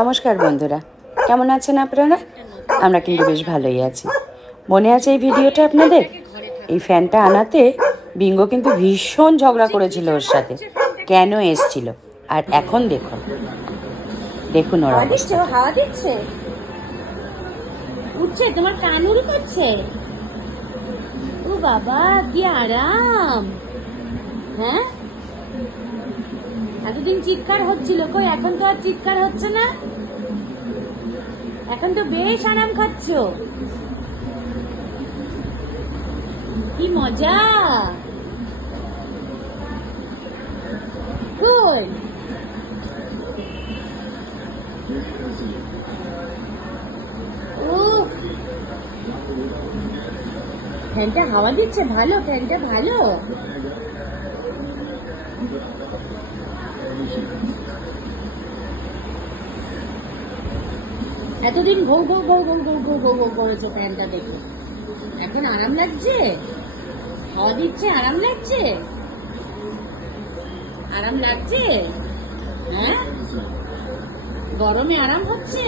নমস্কার বন্ধুরা, কেমন আছেন আপনারা? আমরা কিন্তু বেশ ভালোই আছি। মনে আছে এই ভিডিওটা আপনাদের? এই ফ্যানটা আনাতে বিঙ্গো কিন্তু ভীষণ ঝগড়া করেছিল ওর সাথে, কেন এসছিল। আর এখন দেখুন দেখুন ওর অবস্থা। হাওয়া দিচ্ছে, উঠছে, তোমার কান উড়ে করছে। ও বাবা, কি আরাম। হ্যাঁ, এতদিন চিৎকার হচ্ছিল, কই এখন তো আর চিৎকার হচ্ছে না। এখন তো বেশ আরাম খাচ্ছ, কি মজা। কই ফ্যানটা হাওয়া দিচ্ছে ভালো, ফ্যানটা ভালো। এতদিন ঘৌ ঘৌ ঘৌ ঘৌ ঘৌ ঘৌ ঘৌ ঘৌ করেছে ফ্যানটা দেখে, এখন আরাম লাগছে, হাওয়া দিচ্ছে, আরাম লাগছে, আরাম লাগছে। হ্যাঁ, গরমে আরাম হচ্ছে।